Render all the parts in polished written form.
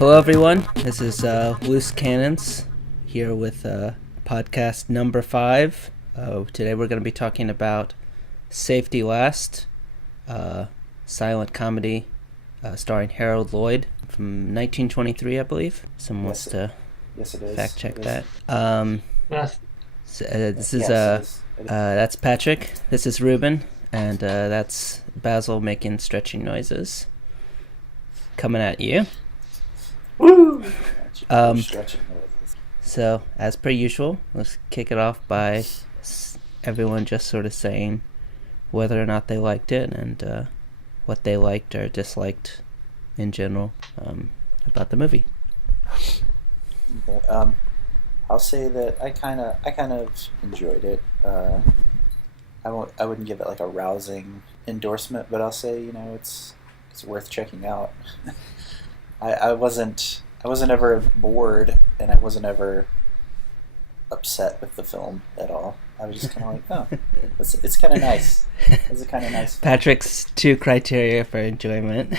Hello, everyone. This is Loose Canons here with podcast number 5. Today we're going to be talking about Safety Last, silent comedy starring Harold Lloyd from 1923, I believe. Someone wants to fact check that. That's Patrick. This is Reuben, and that's Basil making stretching noises. Coming at you. Woo! So, as per usual, let's kick it off by everyone just sort of saying whether or not they liked it and what they liked or disliked in general about the movie. Okay, I'll say that I kind of enjoyed it. I wouldn't give it like a rousing endorsement, but I'll say it's worth checking out. I wasn't ever bored, and I wasn't ever upset with the film at all. I was just kind of like, it's kind of nice. It's a kind of nice film. Patrick's 2 criteria for enjoyment.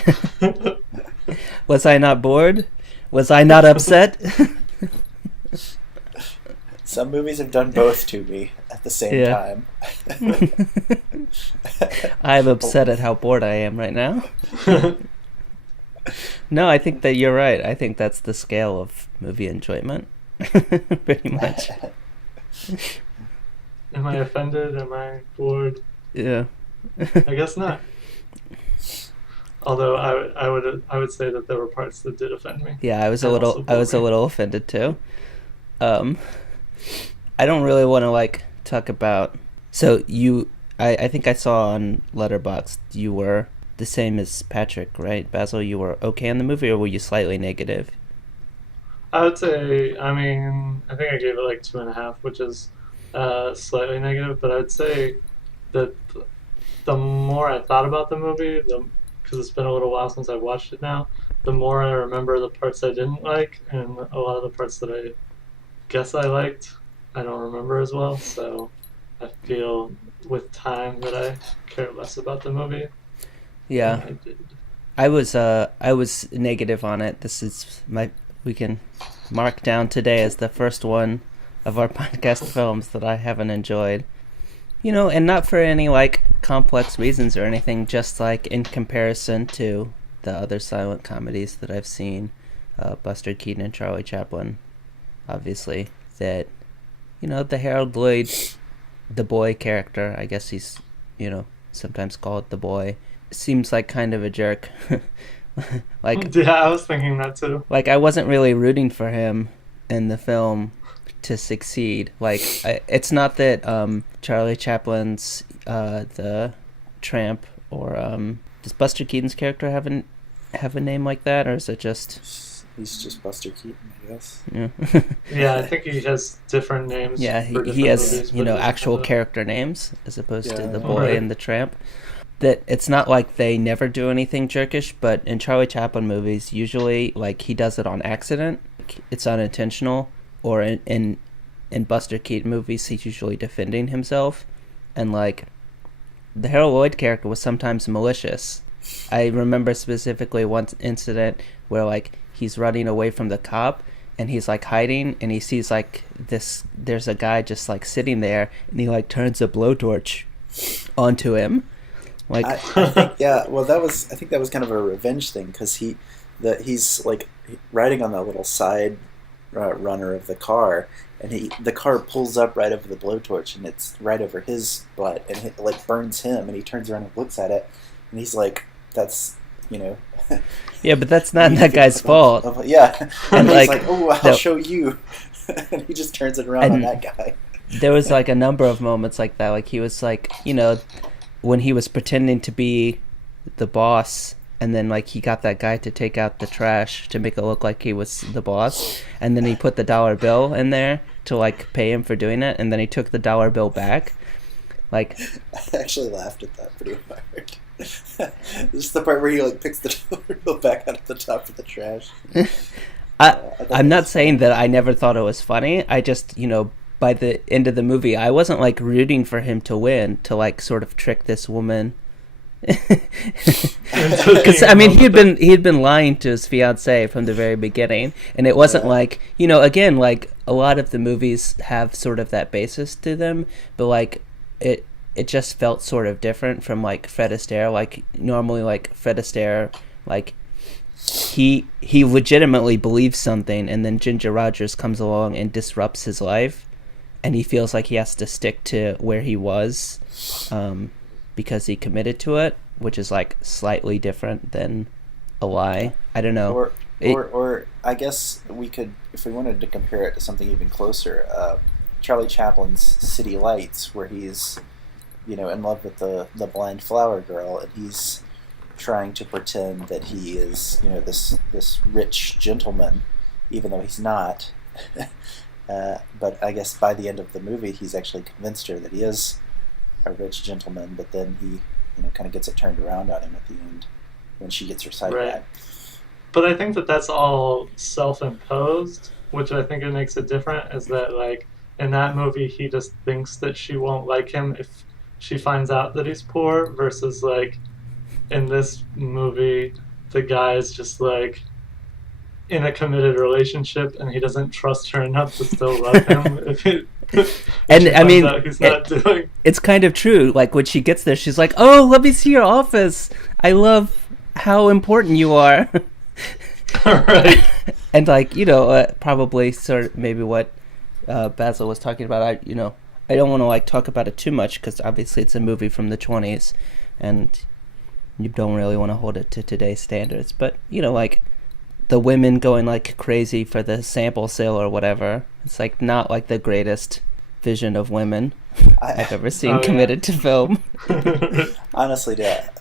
Was I not bored? Was I not upset? Some movies have done both to me at the same time. I'm upset at how bored I am right now. No, I think that you're right. I think that's the scale of movie enjoyment. Pretty much. Am I offended? Am I bored? Yeah. I guess not. Although I would say that there were parts that did offend me. Yeah, I was a little offended too. I don't really want to talk about. So I think I saw on Letterboxd you were the same as Patrick, right? Basil, you were okay in the movie, or were you slightly negative? I would say, I think I gave it like 2.5, which is slightly negative, but I'd say that the more I thought about the movie, because it's been a little while since I've watched it now, the more I remember the parts I didn't like, and a lot of the parts that I guess I liked, I don't remember as well, so I feel with time that I care less about the movie. Yeah, I was negative on it. This is we can mark down today as the first one of our podcast films that I haven't enjoyed. And not for any complex reasons or anything, just in comparison to the other silent comedies that I've seen, Buster Keaton and Charlie Chaplin. Obviously, that the Harold Lloyd, the boy character, I guess he's sometimes called the boy, seems like kind of a jerk. Yeah, I was thinking that too. I wasn't really rooting for him in the film to succeed. It's not that Charlie Chaplin's the tramp, or does Buster Keaton's character have a name like that, or is it just he's just Buster Keaton, I guess? Yeah. Yeah, I think he has different names. Yeah, he has movies, actual character names as opposed to the boy and the tramp. That it's not like they never do anything jerkish, but in Charlie Chaplin movies, usually he does it on accident. It's unintentional, or in Buster Keaton movies, he's usually defending himself, and the Harold Lloyd character was sometimes malicious. I remember specifically one incident where he's running away from the cop, and he's hiding, and he sees there's a guy just sitting there, and he turns a blowtorch onto him. I think, yeah, well, I think that was kind of a revenge thing, because he's riding on that little side runner of the car, and the car pulls up right over the blowtorch, and it's right over his butt, and it burns him, and he turns around and looks at it, and he's like, that's, Yeah, but that's not that guy's fault. Yeah, and he's like, oh, I'll show you. And he just turns it around on that guy. There was a number of moments like that. He was when he was pretending to be the boss, and then he got that guy to take out the trash to make it look like he was the boss, and then he put the $1 bill in there to pay him for doing it, and then he took the $1 bill back. I actually laughed at that pretty hard. This is the part where he picks the $1 bill back out of the top of the trash. I'm not saying that I never thought it was funny. I just by the end of the movie, I wasn't rooting for him to win, to sort of trick this woman Because I mean, he'd been lying to his fiancée from the very beginning, and it wasn't like, you know, again, like a lot of the movies have sort of that basis to them, but like it just felt sort of different from like Fred Astaire. Like normally, like Fred Astaire, like he legitimately believes something, and then Ginger Rogers comes along and disrupts his life, and he feels like he has to stick to where he was. Because he committed to it, which is like slightly different than a lie. I don't know. Or I guess we could, if we wanted to compare it to something even closer, Charlie Chaplin's City Lights, where he's, you know, in love with the blind flower girl, and he's trying to pretend that he is, you know, this rich gentleman, even though he's not. But I guess by the end of the movie, he's actually convinced her that he is a rich gentleman, but then he, you know, kind of gets it turned around on him at the end when she gets her sight back. But I think that that's all self-imposed, which I think it makes it different, is that like in that movie he just thinks that she won't like him if she finds out that he's poor, versus like in this movie the guy is just like in a committed relationship and he doesn't trust her enough to still love him and I mean, it's kind of true. Like when she gets there, she's like, "Oh, let me see your office. I love how important you are." Right. And like, you know, probably sort of maybe what Basil was talking about. I don't want to like talk about it too much because obviously it's a movie from the 20s, and you don't really want to hold it to today's standards. But you know, like the women going like crazy for the sample sale or whatever. It's like not like the greatest vision of women I've ever seen committed to film. Honestly,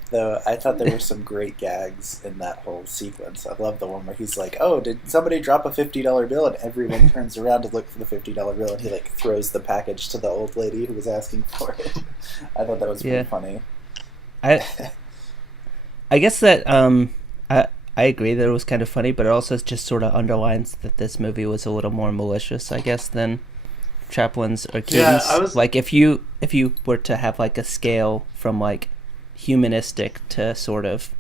though, I thought there were some great gags in that whole sequence. I love the one where he's like, "Oh, did somebody drop a $50 bill?" And everyone turns around to look for the $50 bill, and he like throws the package to the old lady who was asking for it. I thought that was pretty funny. I guess that I agree that it was kind of funny, but it also just sort of underlines that this movie was a little more malicious, I guess, than Chaplin's or Keaton's. Yeah, like if you were to have like a scale from like humanistic to sort of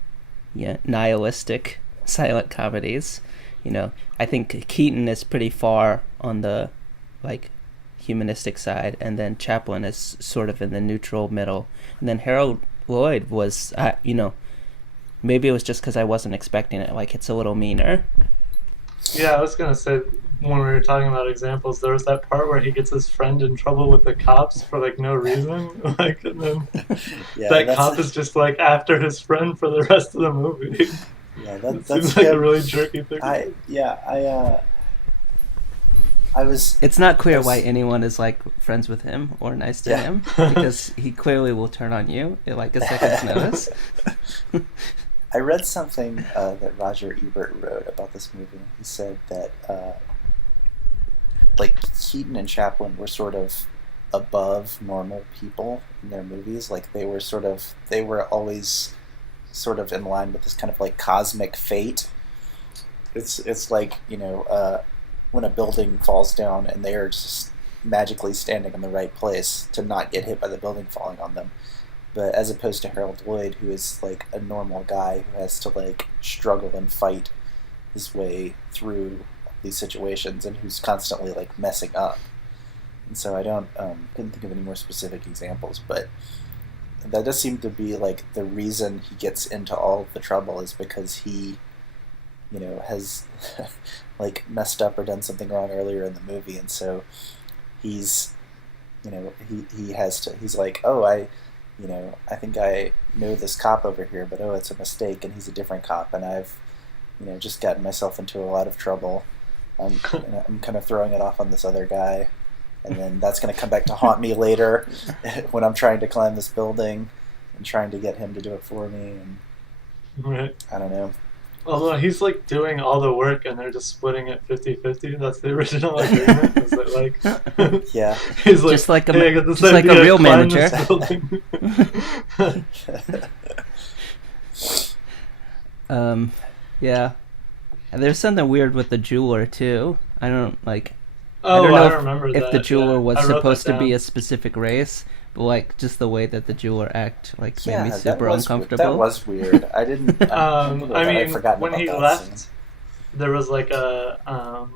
nihilistic silent comedies, you know, I think Keaton is pretty far on the like humanistic side, and then Chaplin is sort of in the neutral middle, and then Harold Lloyd was you know, maybe it was just because I wasn't expecting it. Like, it's a little meaner. Yeah, I was going to say, when we were talking about examples, there was that part where he gets his friend in trouble with the cops for, like, no reason. Like, and then that cop is just, like, after his friend for the rest of the movie. Yeah, that seems like a really jerky thing. It's not clear why anyone is like friends with him or nice to him, because he clearly will turn on you at like a second's notice. I read something that Roger Ebert wrote about this movie. He said that like Keaton and Chaplin were sort of above normal people in their movies. Like they were always sort of in line with this kind of like cosmic fate. It's like, you know, when a building falls down and they are just magically standing in the right place to not get hit by the building falling on them. But as opposed to Harold Lloyd, who is like a normal guy who has to like struggle and fight his way through these situations and who's constantly like messing up. And so I couldn't think of any more specific examples, but that does seem to be like the reason he gets into all of the trouble is because he, you know, has like messed up or done something wrong earlier in the movie, and so he's, you know, he's like, oh, I think I know this cop over here, but oh, it's a mistake, and he's a different cop, and I've, you know, just gotten myself into a lot of trouble. I'm kind of throwing it off on this other guy, and then that's going to come back to haunt me later when I'm trying to climb this building and trying to get him to do it for me, and right. I don't know. Although he's like doing all the work and they're just splitting it 50-50. That's the original agreement. Is that like yeah, he's like, just like a real manager. Yeah. And there's something weird with the jeweler too. I don't like. I don't Oh, I know remember if that. the jeweler Yeah, was I wrote that supposed to be down. a specific race, but like just the way that the jeweler act like made me Yeah, super that uncomfortable. was weird. I didn't remember I that. I'd mean, forgotten when about he that scene. left, there was like a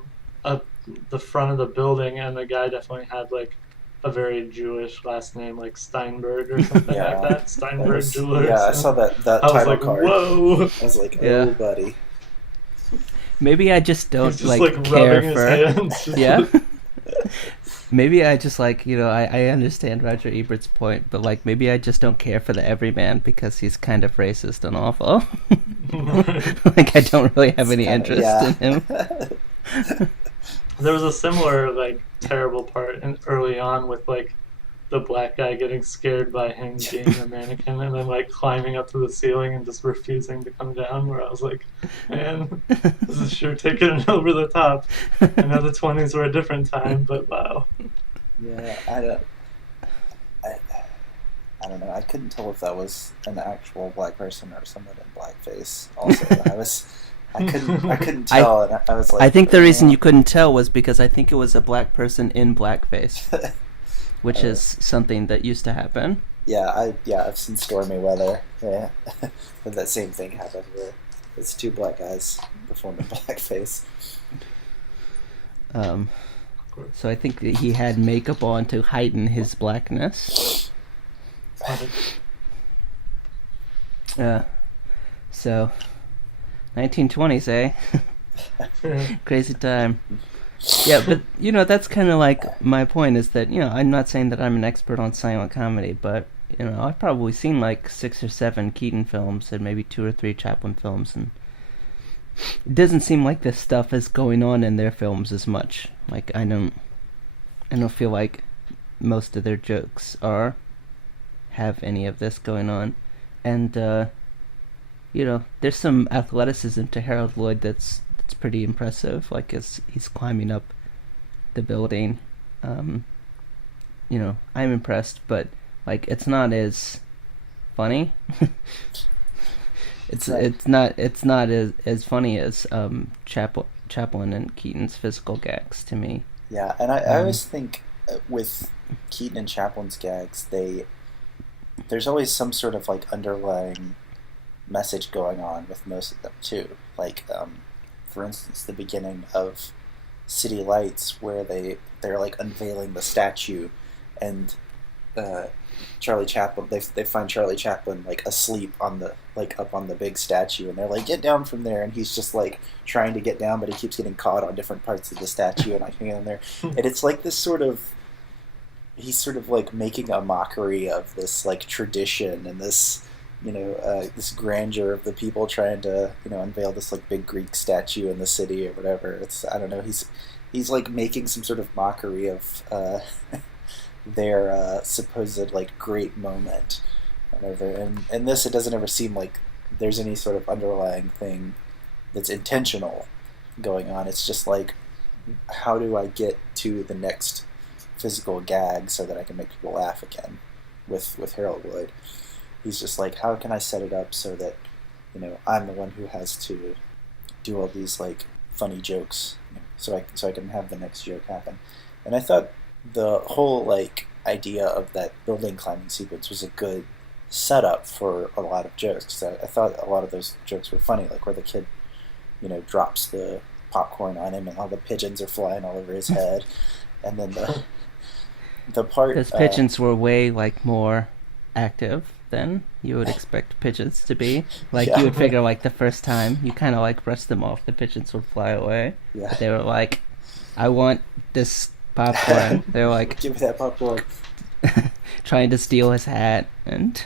the front of the building, and the guy definitely had like a very Jewish last name, like Steinberg or something like Yeah, that. that Steinberg was. Yeah, Jewelers. I saw And that I was title like, card. whoa! I was like, Yeah. oh, buddy. Maybe I just He's don't just like care rubbing his for. hands. Just Yeah. like- Maybe I just I understand Roger Ebert's point, but like maybe I just don't care for the everyman because he's kind of racist and awful. Like I don't really have any interest in him. There was a similar like terrible part early on with like the black guy getting scared by him being a mannequin and then like climbing up to the ceiling and just refusing to come down. Where I was like, man, this is sure taking it over the top. I know the 20s were a different time, but wow. Yeah, I don't know. I couldn't tell if that was an actual black person or someone in blackface. Also, I couldn't tell, and I was like, I think the reason you couldn't tell was because I think it was a black person in blackface, which is something that used to happen. Yeah, I've seen Stormy Weather. Yeah, but that same thing happened where it's two black guys performing blackface. So I think that he had makeup on to heighten his blackness. So 1920s, eh? Crazy time. Yeah, but that's kind of like my point is that I'm not saying that I'm an expert on silent comedy, but I've probably seen like 6 or 7 Keaton films and maybe 2 or 3 Chaplin films, and it doesn't seem like this stuff is going on in their films as much. Like I don't feel like most of their jokes have any of this going on, and there's some athleticism to Harold Lloyd that's pretty impressive. Like as he's climbing up the building, I'm impressed, but like it's not as funny. It's not as funny as Chaplin and Keaton's physical gags to me. Yeah, and I always think with Keaton and Chaplin's gags, there's always some sort of like underlying message going on with most of them too. Like, for instance, the beginning of City Lights, where they're like unveiling the statue, and Charlie Chaplin, they find Charlie Chaplin like asleep on the up on the big statue, and they're like, get down from there, and he's just like trying to get down, but he keeps getting caught on different parts of the statue and like hanging on there, and it's like this sort of, he's sort of like making a mockery of this like tradition and this this grandeur of the people trying to unveil this like big Greek statue in the city or whatever. It's, I don't know, he's like making some sort of mockery of their supposed like great moment, whatever. And in this, it doesn't ever seem like there's any sort of underlying thing that's intentional going on. It's just like, how do I get to the next physical gag so that I can make people laugh again? With Harold Lloyd, he's just like, how can I set it up so that I'm the one who has to do all these like funny jokes, so I can have the next joke happen. And I thought the whole like idea of that building climbing sequence was a good setup for a lot of jokes, because I thought a lot of those jokes were funny, like where the kid drops the popcorn on him and all the pigeons are flying all over his head, and then the part those pigeons were way like more active than you would expect pigeons to be. Like you would figure like the first time you kind of like brushed them off, the pigeons would fly away. Yeah. But they were like, I want this popcorn. They're like, give me that popcorn. trying to steal his hat and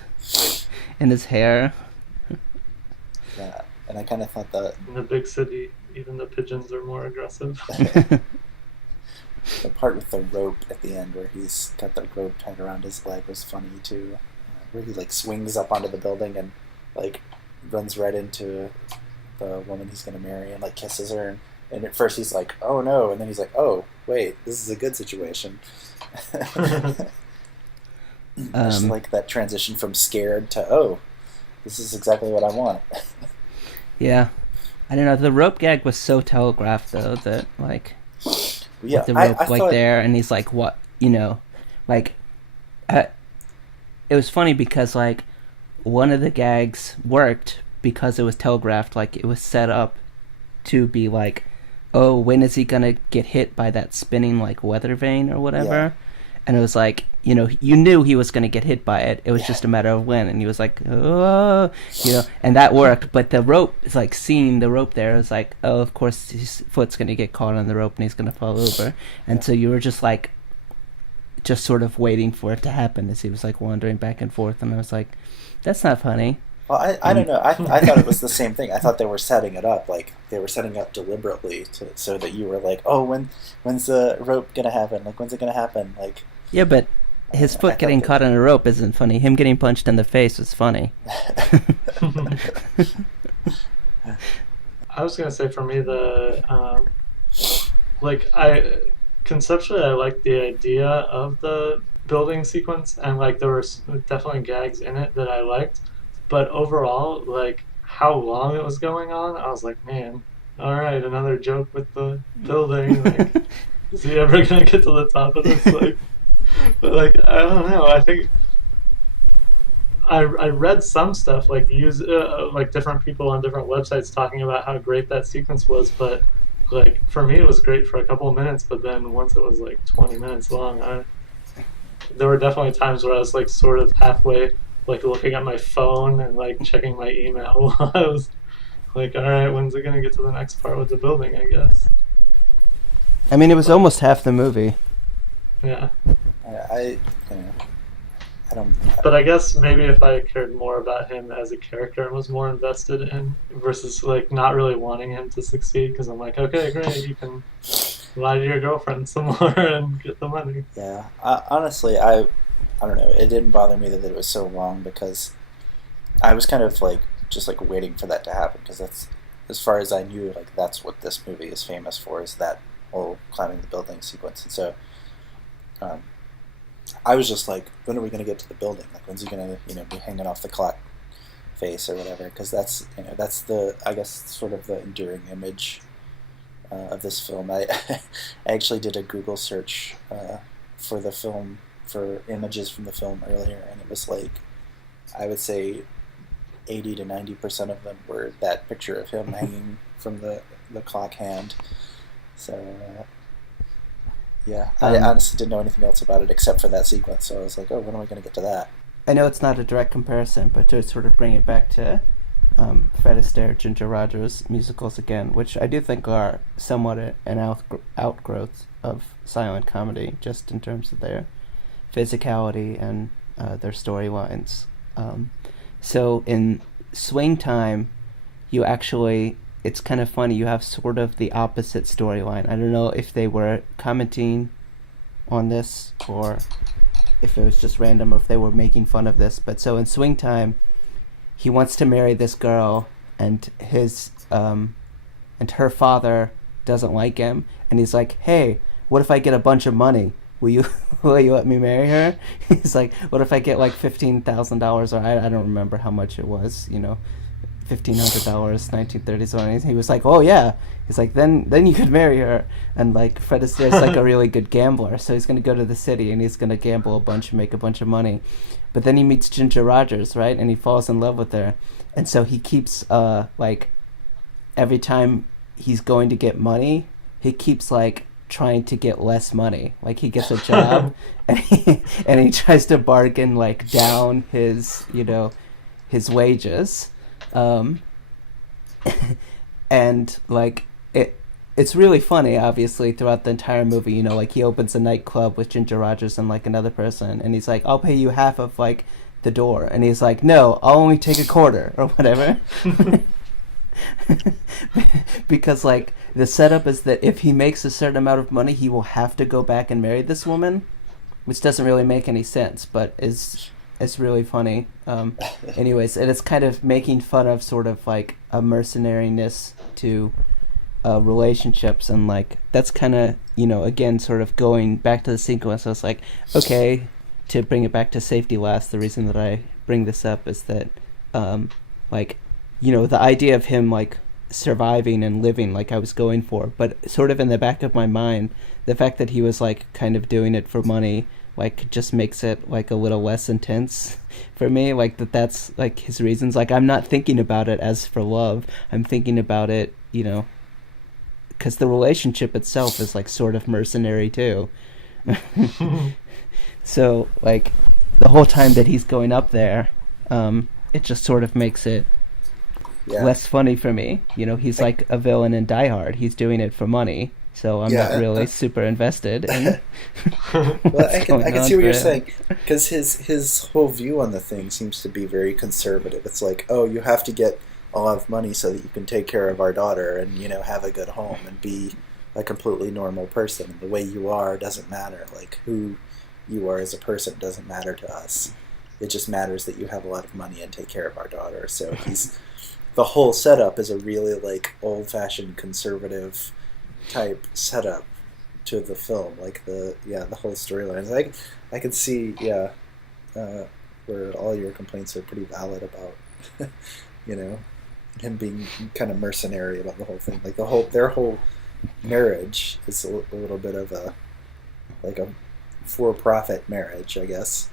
his hair. Yeah, and I kind of thought that In the big city, even the pigeons are more aggressive. the part with the rope at the end, where he's got the rope tied around his leg, was funny too. Where he like swings up onto the building and like runs right into the woman he's gonna marry and like kisses her. And at first he's like, oh no, and then he's like, oh wait, this is a good situation. Just like that transition from scared to, oh, this is exactly what I want. Yeah, I don't know. The rope gag was so telegraphed though that like Yeah, with the rope I thought, there, and he's like, what, like, it was funny because like one of the gags worked because it was telegraphed, like it was set up to be like, oh, when is he gonna get hit by that spinning like weather vane or whatever? Yeah. And it was like, you knew he was gonna get hit by it. It was just a matter of when, and he was like, oh, and that worked. But the rope, it's like seeing the rope there, was like, oh, of course his foot's gonna get caught on the rope and he's gonna fall over. And so you were just like, just sort of waiting for it to happen as he was like wandering back and forth, and I was like, that's not funny. Well, I don't know. I thought it was the same thing. I thought they were setting it up, like they were setting up deliberately so that you were like, oh, when's the rope gonna happen? Like, when's it gonna happen? Like, yeah, but his foot getting caught on a rope isn't funny. Him getting punched in the face was funny. I was gonna say for me conceptually I like the idea of the building sequence, and like there were definitely gags in it that I liked, but overall, like how long it was going on, I was like, man, all right, another joke with the building. Like, is he ever gonna get to the top of this? Like, but like I don't know. I think I read some stuff like like different people on different websites talking about how great that sequence was, but like for me it was great for a couple of minutes, but then once it was like 20 minutes long, there were definitely times where I was like sort of halfway like looking at my phone and like checking my email while I was like, all right, when's it gonna get to the next part with the building, I guess. I mean, it was almost half the movie. Yeah. I don't. But I guess maybe if I cared more about him as a character and was more invested in, versus like not really wanting him to succeed, because I'm like, okay, great, you can lie to your girlfriend some more and get the money. Yeah. Honestly, I don't know. It didn't bother me that it was so long, because I was kind of like just like waiting for that to happen, because that's, as far as I knew, like that's what this movie is famous for, is that whole climbing the building sequence. And so I was just like, when are we going to get to the building? Like, when's he going to be hanging off the clock face or whatever? Because that's that's the, I guess, sort of the enduring image of this film. I actually did a Google search for the film, for images from the film earlier, and it was like, I would say 80 to 90% of them were that picture of him hanging from the clock hand. So yeah, I honestly didn't know anything else about it except for that sequence, so I was like, oh, when are we going to get to that? I know it's not a direct comparison, but to sort of bring it back to Fred Astaire, Ginger Rogers musicals again, which I do think are somewhat an outgrowth of silent comedy, just in terms of their physicality and their storylines. So in Swing Time, you actually, it's kind of funny, you have sort of the opposite storyline. I don't know if they were commenting on this or if it was just random or if they were making fun of this, but so in Swing Time, he wants to marry this girl, and his and her father doesn't like him, and he's like, hey, what if I get a bunch of money? Will you let me marry her? He's like, what if I get like $15,000, or I don't remember how much it was, $1,500, 1930s. And he was like, oh yeah. He's like, then you could marry her. And like Fred Astaire's like a really good gambler, so he's gonna go to the city and he's gonna gamble a bunch and make a bunch of money. But then he meets Ginger Rogers, right? And he falls in love with her. And so he keeps like every time he's going to get money, he keeps like trying to get less money. Like he gets a job and he tries to bargain like down his his wages. And like it's really funny, obviously, throughout the entire movie. Like he opens a nightclub with Ginger Rogers and like another person, and he's like, I'll pay you half of like the door, and he's like, no, I'll only take a quarter or whatever. Because like the setup is that if he makes a certain amount of money, he will have to go back and marry this woman, which doesn't really make any sense, but it's really funny. Anyways, and it's kind of making fun of sort of like a mercenariness to relationships, and like that's kind of again sort of going back to the sequence. I was like, okay, to bring it back to Safety Last, the reason that I bring this up is that like the idea of him like surviving and living like I was going for. But sort of in the back of my mind, the fact that he was like kind of doing it for money like just makes it like a little less intense for me. Like that's like his reasons. Like I'm not thinking about it as for love. I'm thinking about it, you know, because the relationship itself is like sort of mercenary too. So like the whole time that he's going up there, it just sort of makes it less funny for me. You know, he's like a villain in Die Hard. He's doing it for money, so I'm not really super invested in well, I can see what you're saying, because his whole view on the thing seems to be very conservative. It's like, oh, you have to get a lot of money so that you can take care of our daughter and, you know, have a good home and be a completely normal person. The way you are doesn't matter. Like, who you are as a person doesn't matter to us. It just matters that you have a lot of money and take care of our daughter. So the whole setup is a really like old-fashioned conservative type setup to the film. Like the whole storyline. I can see where all your complaints are pretty valid about you know, him being kind of mercenary about the whole thing. Like their whole marriage is a little bit of a for-profit marriage, I guess.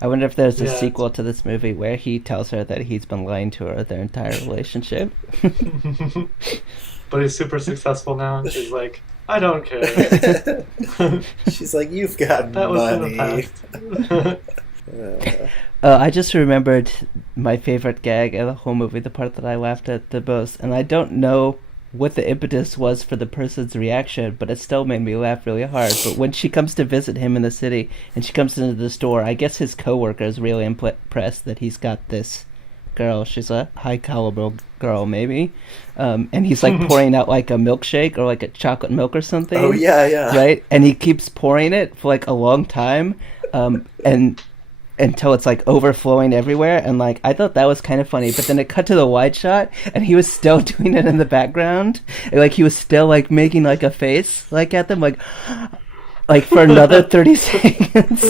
I wonder if there's a sequel to this movie where he tells her that he's been lying to her their entire relationship. But he's super successful now, and she's like, I don't care. She's like, you've got that money. Was in the past. I just remembered my favorite gag of the whole movie, the part that I laughed at the most, and I don't know what the impetus was for the person's reaction, but it still made me laugh really hard. But when she comes to visit him in the city, and she comes into the store, I guess his coworker is really impressed that he's got this girl. She's a high caliber girl, maybe, and he's like pouring out like a milkshake or like a chocolate milk or something. Oh yeah, right. And he keeps pouring it for like a long time, and until it's like overflowing everywhere, and like I thought that was kind of funny, but then it cut to the wide shot and he was still doing it in the background, and like he was still like making like a face like at them like for another 30 seconds.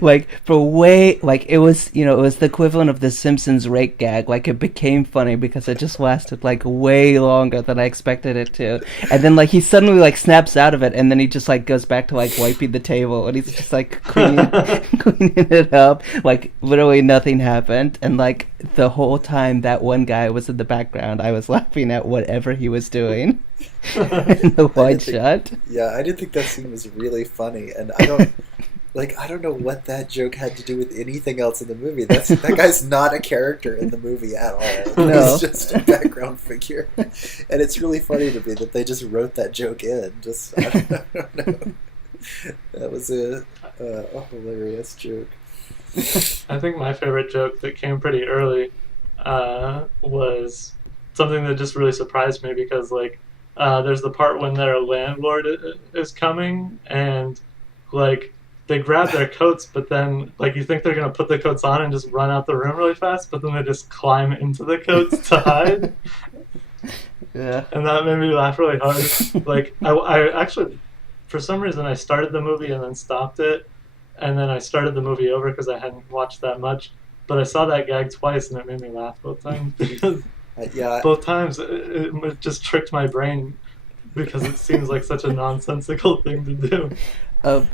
Like for way, like it was, you know, it was the equivalent of the Simpsons rake gag. Like it became funny because it just lasted like way longer than I expected it to. And then like he suddenly like snaps out of it, and then he just like goes back to like wiping the table, and he's just like cleaning it up. Like literally nothing happened. And like the whole time that one guy was in the background, I was laughing at whatever he was doing. In the wide shot. Yeah, I did think that scene was really funny, and I don't know what that joke had to do with anything else in the movie. That guy's not a character in the movie at all. No. He's just a background figure, and it's really funny to me that they just wrote that joke in. Just I don't know. That was a hilarious joke. I think my favorite joke that came pretty early was something that just really surprised me, because like there's the part when their landlord is coming, and like they grab their coats, but then like you think they're gonna put the coats on and just run out the room really fast, but then they just climb into the coats to hide. Yeah. And that made me laugh really hard. Like I actually, for some reason, I started the movie and then stopped it, and then I started the movie over because I hadn't watched that much. But I saw that gag twice, and it made me laugh both times, because both times it just tricked my brain, because it seems like such a nonsensical thing to do.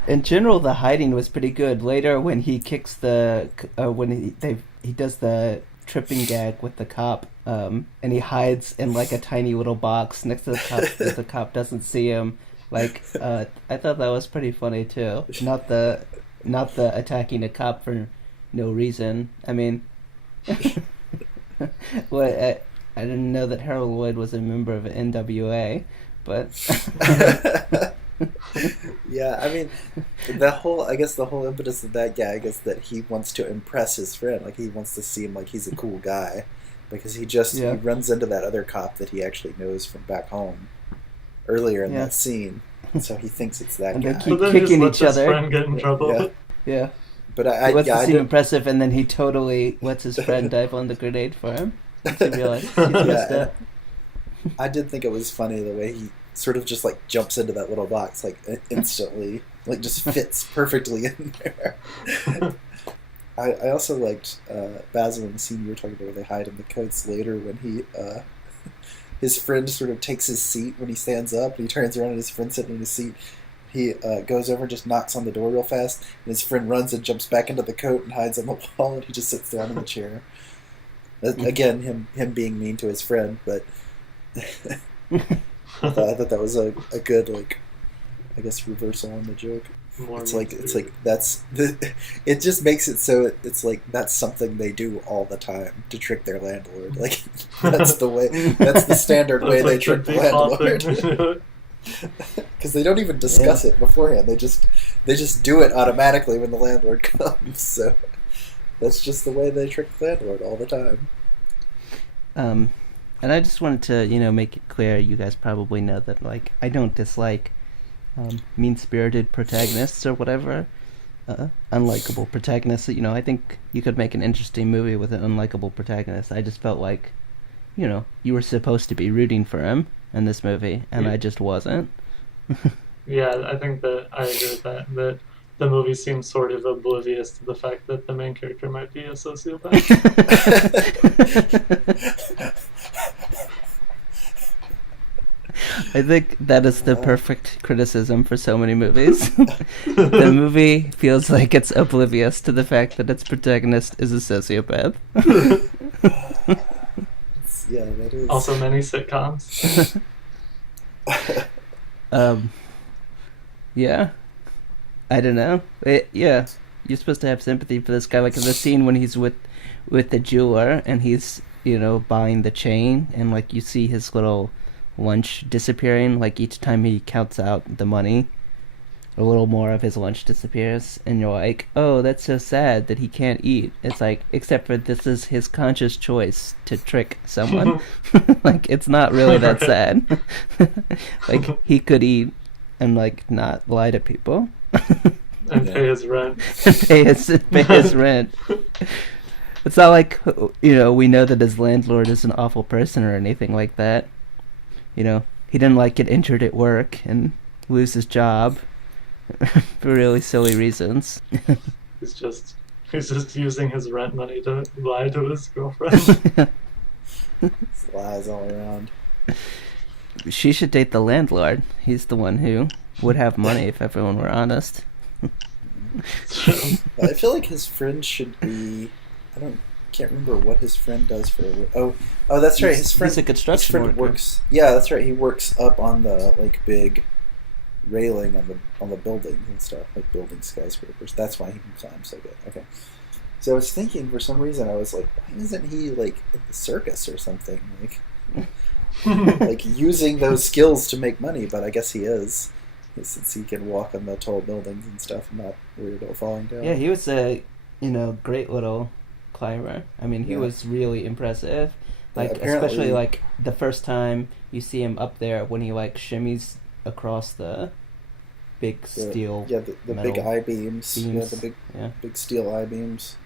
In general, the hiding was pretty good. Later, when he kicks when he does the tripping gag with the cop, and he hides in like a tiny little box next to the cop so the cop doesn't see him. Like I thought that was pretty funny too. Not the attacking a cop for no reason. I mean, well, I didn't know that Harold Lloyd was a member of NWA, but yeah, I mean, the whole impetus of that gag is that he wants to impress his friend. Like he wants to seem like he's a cool guy, because he runs into that other cop that he actually knows from back home earlier in that scene, so he thinks it's that and guy. They keep kicking each other. His friend get in trouble. Yeah. But he wants to seem impressive, and then he totally lets his friend dive on the grenade for him. He realizes he's messed up. I did think it was funny the way he sort of just like jumps into that little box like instantly, like just fits perfectly in there. I also liked Basil in the scene you were talking about where they hide in the coats later when he his friend sort of takes his seat when he stands up and he turns around and his friend's sitting in his seat. He goes over and just knocks on the door real fast and his friend runs and jumps back into the coat and hides on the wall and he just sits down in the chair. Again, him being mean to his friend, but I thought that was a good, like, I guess, reversal on the joke. It's like that's it just makes it so it's like that's something they do all the time to trick their landlord. Like that's the standard way they trick the landlord. Because they don't even discuss it beforehand. They just do it automatically when the landlord comes. So that's just the way they trick the landlord all the time. And I just wanted to, make it clear, you guys probably know that, like, I don't dislike mean-spirited protagonists or whatever, unlikable protagonists. I think you could make an interesting movie with an unlikable protagonist. I just felt like, you were supposed to be rooting for him in this movie, and I just wasn't. Yeah, I think that I agree with that. That the movie seems sort of oblivious to the fact that the main character might be a sociopath. I think that is the perfect criticism for so many movies. The movie feels like it's oblivious to the fact that its protagonist is a sociopath. Yeah, that is. Also, many sitcoms. Yeah. I don't know. You're supposed to have sympathy for this guy. Like in the scene when he's with the jeweler and he's, buying the chain and like you see his little lunch disappearing. Like each time he counts out the money, a little more of his lunch disappears, and you're like, oh, that's so sad that he can't eat. It's like, except for this is his conscious choice to trick someone. Like it's not really that sad. Like he could eat and like not lie to people. And pay his rent. pay his rent. It's not like, we know that his landlord is an awful person or anything like that. He didn't like get injured at work and lose his job for really silly reasons. He's just using his rent money to lie to his girlfriend. Lies all around. She should date the landlord. He's the one who would have money if everyone were honest. I feel like his friend should be. Can't remember what his friend does for. Oh, that's right. His friend. He's a construction worker. Works. Yeah, that's right. He works up on the like big railing on the buildings and stuff, like building skyscrapers. That's why he can climb so good. Okay. So I was thinking for some reason I was like, why isn't he like at the circus or something like, like using those skills to make money? But I guess he is, since he can walk on the tall buildings and stuff and not worry about falling down. Yeah, he was a great little climber. I mean, he was really impressive. Like especially like the first time you see him up there when he like shimmies across the big steel. Yeah, the big I-beams. Yeah, the big steel I-beams.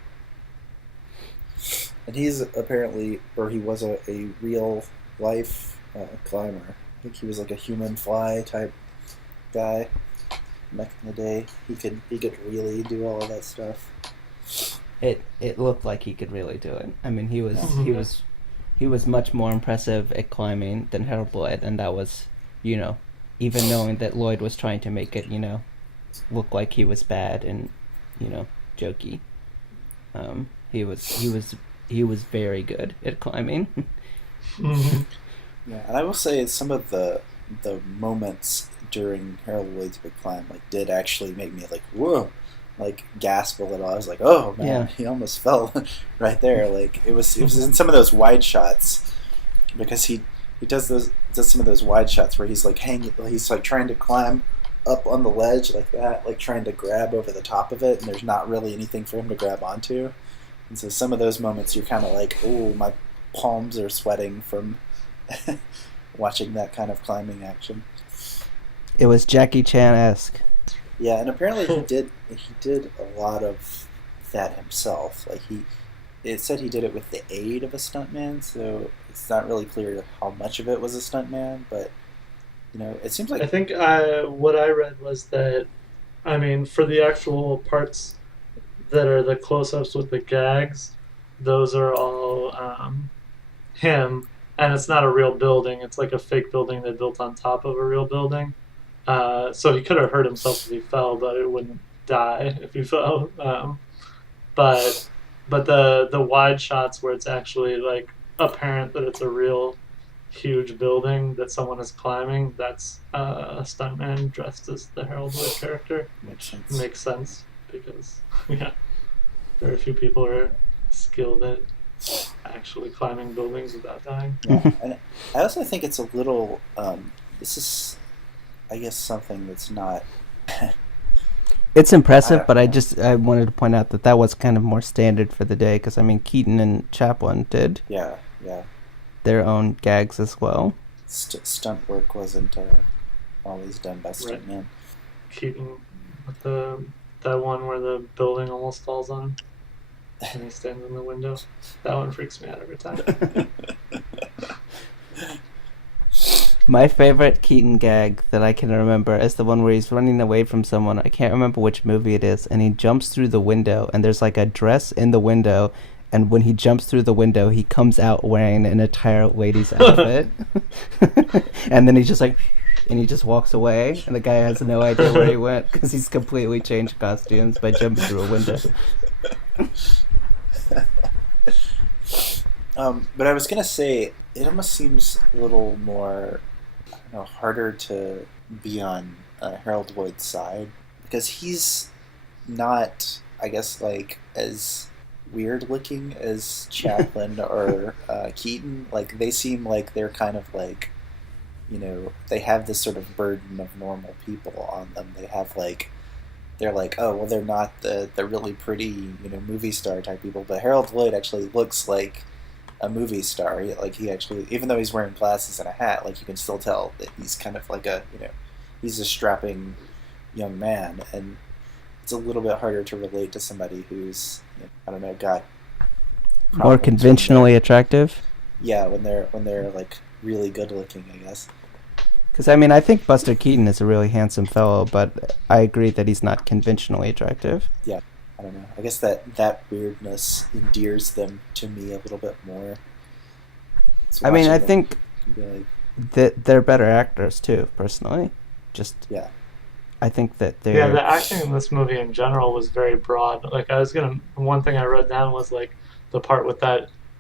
And he's apparently, or he was a real life climber. I think he was like a human fly type guy back in the day. He could really do all of that stuff. It looked like he could really do it. I mean, he was much more impressive at climbing than Harold Lloyd, and that was, even knowing that Lloyd was trying to make it, look like he was bad and, jokey. He was very good at climbing. Yeah, and I will say some of the moments during Harold Lloyd's big climb did actually make me whoa, gasp a little. I was like, oh man, he almost fell right there. It was in some of those wide shots, because he does some of those wide shots where he's he's trying to climb up on the ledge like that, trying to grab over the top of it, and there's not really anything for him to grab onto. And so some of those moments you're kind of like, oh, my palms are sweating from watching that kind of climbing action. It was Jackie Chan-esque. Yeah, and apparently he did a lot of that himself. It said he did it with the aid of a stuntman, so it's not really clear how much of it was a stuntman, but it seems like... I think what I read was that, for the actual parts that are the close-ups with the gags, those are all him, and it's not a real building. It's like a fake building they built on top of a real building. So he could have hurt himself if he fell, but it wouldn't die if he fell. But the wide shots where it's actually like apparent that it's a real huge building that someone is climbing, that's a stuntman dressed as the Harold Lloyd character. Makes sense because very few people are skilled at actually climbing buildings without dying. Yeah. And I also think it's a little this is, I guess, something that's not it's impressive, but I wanted to point out that was kind of more standard for the day, because I mean Keaton and Chaplin did their own gags as well. Stunt work wasn't always done by stuntmen. Keaton with that one where the building almost falls on him and he stands in the window. That one freaks me out every time. My favorite Keaton gag that I can remember is the one where he's running away from someone. I can't remember which movie it is, and he jumps through the window, and there's like a dress in the window, and when he jumps through the window, he comes out wearing an entire lady's outfit. And then he's just like, and he just walks away, and the guy has no idea where he went because he's completely changed costumes by jumping through a window. But I was gonna say, it almost seems a little more, I don't know, harder to be on Harold Lloyd's side, because he's not, I guess, like as weird looking as Chaplin or Keaton. Like, they seem like they're kind of like, you know, they have this sort of burden of normal people on them. They have like, they're like, oh, well, they're not the really pretty, you know, movie star type people, but Harold Lloyd actually looks like a movie star. Like, he actually, even though he's wearing glasses and a hat, like, you can still tell that he's kind of like a, you know, he's a strapping young man, and it's a little bit harder to relate to somebody who's, you know, I don't know, got more conventionally attractive. Yeah, when they're like really good looking, I guess. Because I mean, I think Buster Keaton is a really handsome fellow, but I agree that he's not conventionally attractive. Yeah. I don't know. I guess that weirdness endears them to me a little bit more. I mean, I think that they're better actors too, personally. Yeah. I think that they're... the acting in this movie in general was very broad. Like, one thing I wrote down was like the part with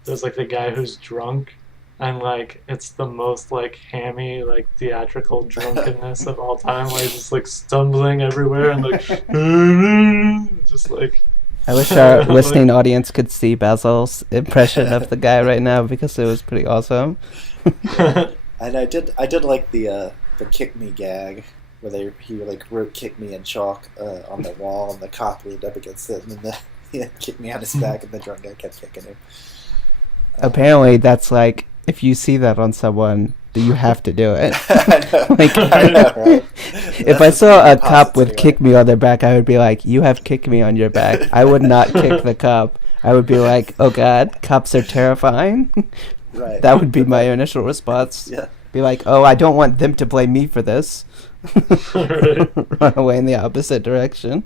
there's like the guy who's drunk, and like it's the most like hammy, like theatrical drunkenness of all time, where he's just like stumbling everywhere and like just like. I wish our listening audience could see Basil's impression of the guy right now, because it was pretty awesome. And I did like the kick me gag, where he like wrote "kick me" in chalk on the wall, and the cop leaned up against it, and then he had kicked me on his back, and the drunk guy kept kicking him. Apparently, that's like, if you see that on someone, you have to do it. I know, right? If I saw a cop with "kick me" on their back, I would be like, you have "kick me" on your back. I would not kick the cop. I would be like, oh god, cops are terrifying. Right. That would be my initial response. Yeah. Be like, oh, I don't want them to blame me for this. Run away in the opposite direction.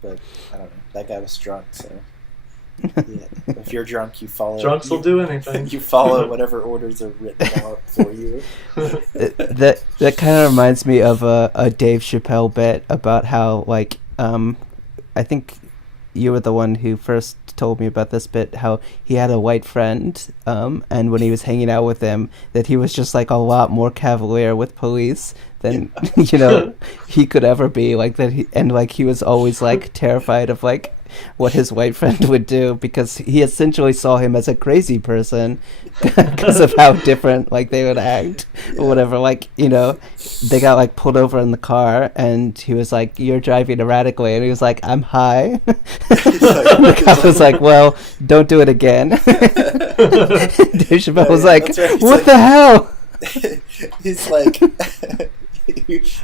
But I don't know. That guy was drunk, so yeah. If you're drunk, you follow. Drunks will do anything. You follow whatever orders are written out for you. That kind of reminds me of a Dave Chappelle bit about how, like, I think you were the one who first told me about this bit, how he had a white friend, and when he was hanging out with him, that he was just like a lot more cavalier with police than you know he could ever be. Like that, he was always like terrified of like what his white friend would do, because he essentially saw him as a crazy person because of how different like they would act or whatever. Like, you know, they got like pulled over in the car, and he was like, "You're driving erratically," and he was like, "I'm high." The cop was like, "Well, don't do it again." Dave Chappelle was like, right. "What the hell?" He's like,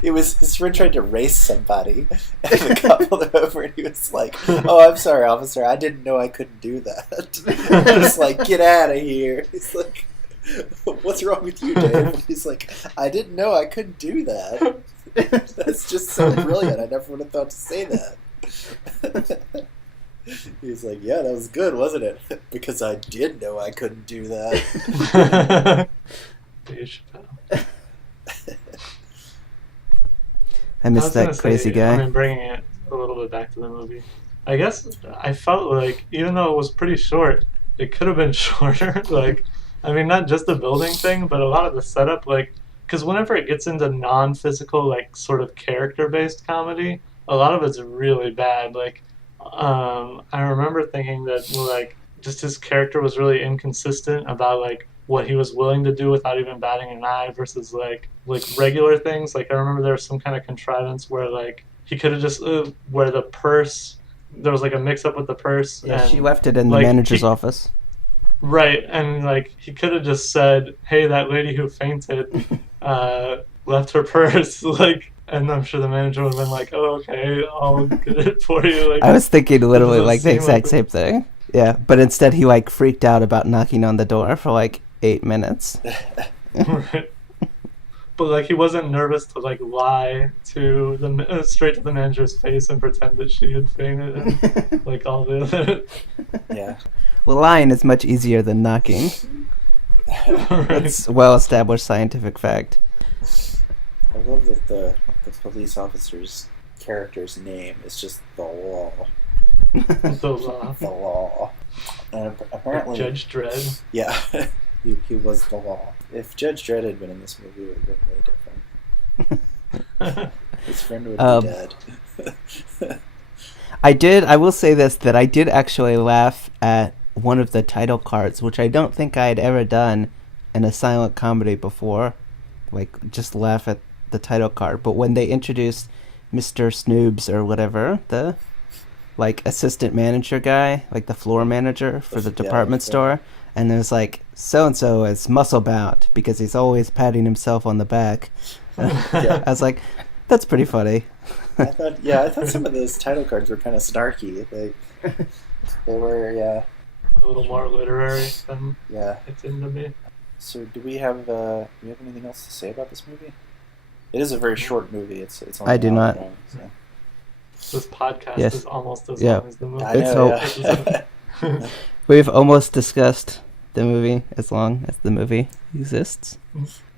it was his friend tried to race somebody, and the cop pulled him over, and he was like, "Oh, I'm sorry, officer. I didn't know I couldn't do that." And he's like, "Get out of here." He's like, "What's wrong with you, Dave?" And he's like, "I didn't know I couldn't do that." That's just so brilliant. I never would have thought to say that. He's like, yeah, that was good, wasn't it? Because I did know I couldn't do that. I miss that crazy guy. I mean, bringing it a little bit back to the movie, I guess I felt like, even though it was pretty short, it could have been shorter. Like, I mean, not just the building thing, but a lot of the setup, like, because whenever it gets into non-physical, like, sort of character-based comedy, a lot of it's really bad. Like, I remember thinking that, like, just his character was really inconsistent about, like, what he was willing to do without even batting an eye versus, like regular things. Like, I remember there was some kind of contrivance where, like, he could have just, where the purse, there was, like, a mix-up with the purse. Yeah, and, she left it in the like, manager's office. Right, and, like, he could have just said, hey, that lady who fainted left her purse, like, and I'm sure the manager would have been like, oh, okay, I'll get it for you. Like, I was thinking literally, like, the exact same thing. Yeah, but instead he, like, freaked out about knocking on the door for, like, 8 minutes. Right. But, like, he wasn't nervous to, like, lie to the straight to the manager's face and pretend that she had fainted and, like, all the other... Yeah. Well, lying is much easier than knocking. Right. It's well-established scientific fact. I love that the police officer's character's name is just the Law. The Law. The Law. And apparently... Judge Dredd. Yeah. He was the Law. If Judge Dredd had been in this movie, it would have been way different. His friend would be dead. I will say this, that I did actually laugh at one of the title cards, which I don't think I had ever done in a silent comedy before. Like, just laugh at the title card. But when they introduced Mr. Snoobs or whatever, the, like, assistant manager guy, like the floor manager for the department store, and there's like, so-and-so is muscle-bound because he's always patting himself on the back. I was like, that's pretty funny. I thought some of those title cards were kind of snarky. Like, they were, A little more literary than it seemed to be. So, do we have anything else to say about this movie? It is a very short movie. It's only I do not. Long, so. This podcast is almost as long as the movie. I know, We've almost discussed the movie as long as the movie exists.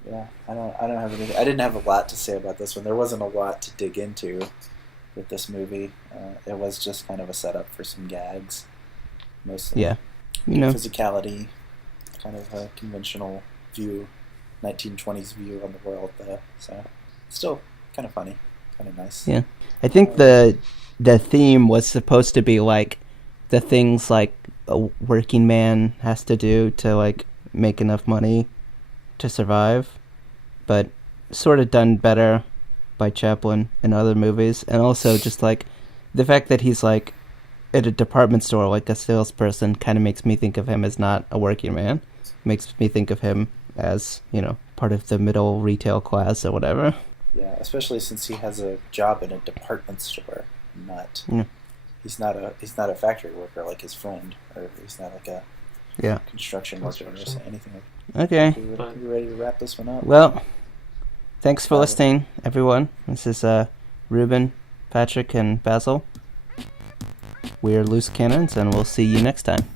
Yeah, I don't have anything. I didn't have a lot to say about this one. There wasn't a lot to dig into with this movie. It was just kind of a setup for some gags, mostly. Yeah, you know, physicality, kind of a conventional view, 1920s view on the world, though. So, still kind of funny, kind of nice. Yeah, I think the theme was supposed to be like the things like a working man has to do to like make enough money to survive, but sort of done better by Chaplin in other movies. And also just like the fact that he's like at a department store like a salesperson kind of makes me think of him as not a working man. Makes me think of him as, you know, part of the middle retail class or whatever. Yeah, especially since he has a job in a department store. He's not a factory worker like his friend, or he's not like a construction worker or anything like that. Okay. You ready to wrap this one up? Well, thanks for listening, everyone. This is Reuben, Patrick, and Basil. We're Loose Canons, and we'll see you next time.